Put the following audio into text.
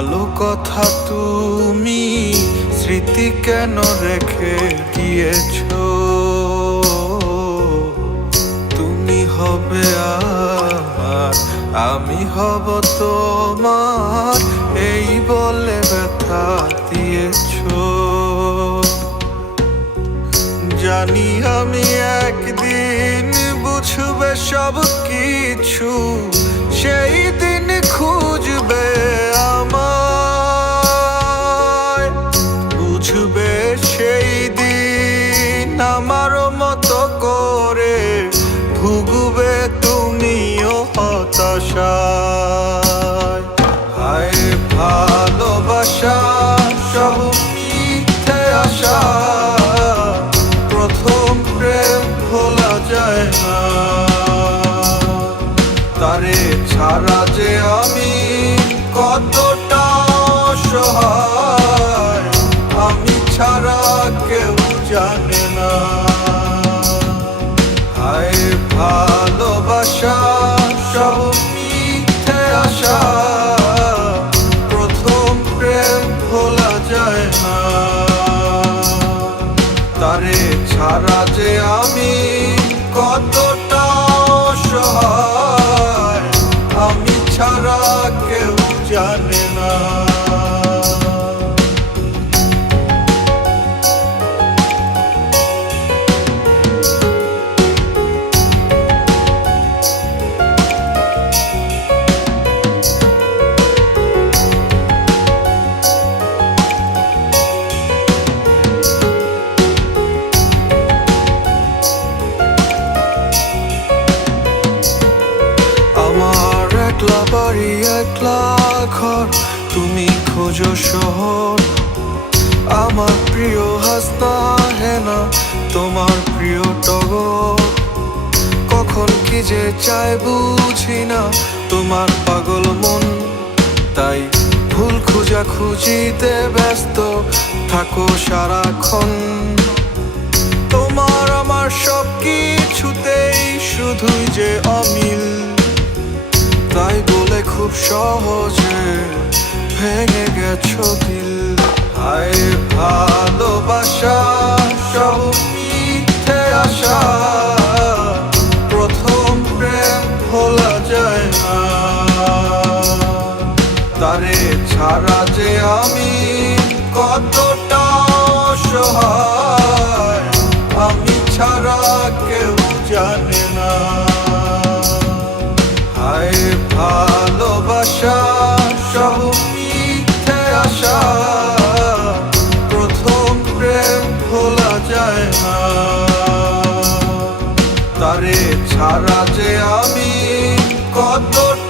ভালো কথা তুমি স্মৃতি কেন রেখে গিয়েছো? তুমি হবে আমার, আমি হব তোমার, এই বলে ব্যথা দিয়েছো। জানি আমি একদিন বুঝবে সব কিছু, সেই দিন খুঁজবে আমায়, বুঝবে সেই দিন আমার মতো করে, ভুগবে তুমিও হতাশায়। হায় ভালোবাসা সব মিথ্যে আশা, প্রথম প্রেম ভোলা যায় না। তারে ছাড়া যে আমি কতটা অসহায়, আমি ছাড়া কেউ জানে না। হায় ভালোবাসা সব মিথ্যে আশা, প্রথম প্রেম ভোলা যায় না। তারে ছাড়া যে আমি কতটা অসহায়, আমি ছাড়া কেউ জানে না। একলা বাড়ি একলা ঘর, তুমি খোঁজো শহর। আমার প্রিয় হাসনা হেনা, তোমার প্রিয় টগর। কখন কি যে চাই বুঝি না তোমার পাগল মন, তাই ভুল খুঁজা খুঁজিতে ব্যস্ত থাকো সারাক্ষণ। তোমার আমার সব কিছুতেই শুধুই যে অমিল, তাই বলে খুব সহজে ভেঙে গেছো দিল। হায় ভালোবাসা সব মিথ্যে আশা, প্রথম প্রেম ভোলা যায় না। তারে ছাড়া যে আমি কতটা অসহায়, আমি ছাড়া কেউ জানে না। হায় ভালোবাসা সব মিথ্যে আশা, প্রথম প্রেম ভোলা যায় না। তারে ছাড়া যে আমি কতটা